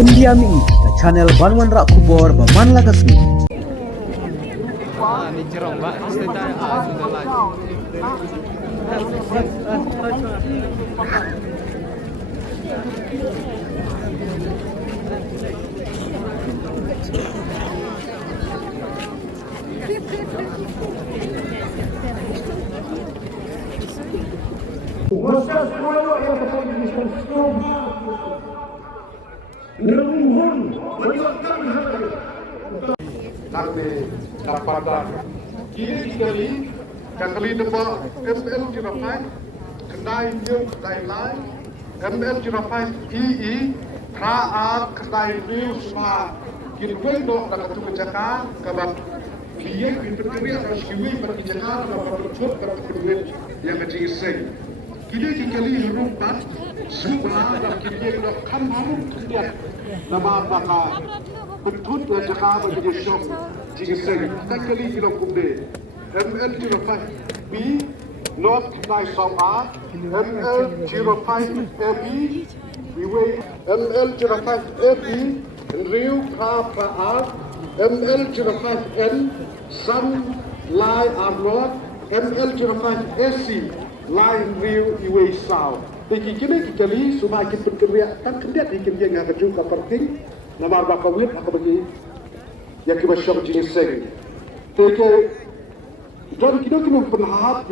India mi na channel Banwan Rak Kubor Baman Lagasmi. Ni cerong mbak, sudah lah. Nanti dapatan kiri kali depan ML jirapai kedai new kedai lain ML jirapai EE KR kedai new semua kiri dok nak tu kejakan kabar dia itu kiri atau siwi pergi jalan atau bercut atau kedua yang jingiaseng kiri kali rumah semua dan kiri dok kan harum dia nama baka bercut dan jalan bagi shop jingiaseng tak kali kita kumde ML05 B North Nai Sawa ML05 AB ML05 AB Riu Kapa R ML05 N Sun Lai Arnold ML05 SC Lai Riu Iwe Sao. Jadi kini kali semua kita berkerja tak kerja di kerja yang kerja penting. Nama bakawit aku bagi yang kita shop jingiaseng. Jadi John kita pernah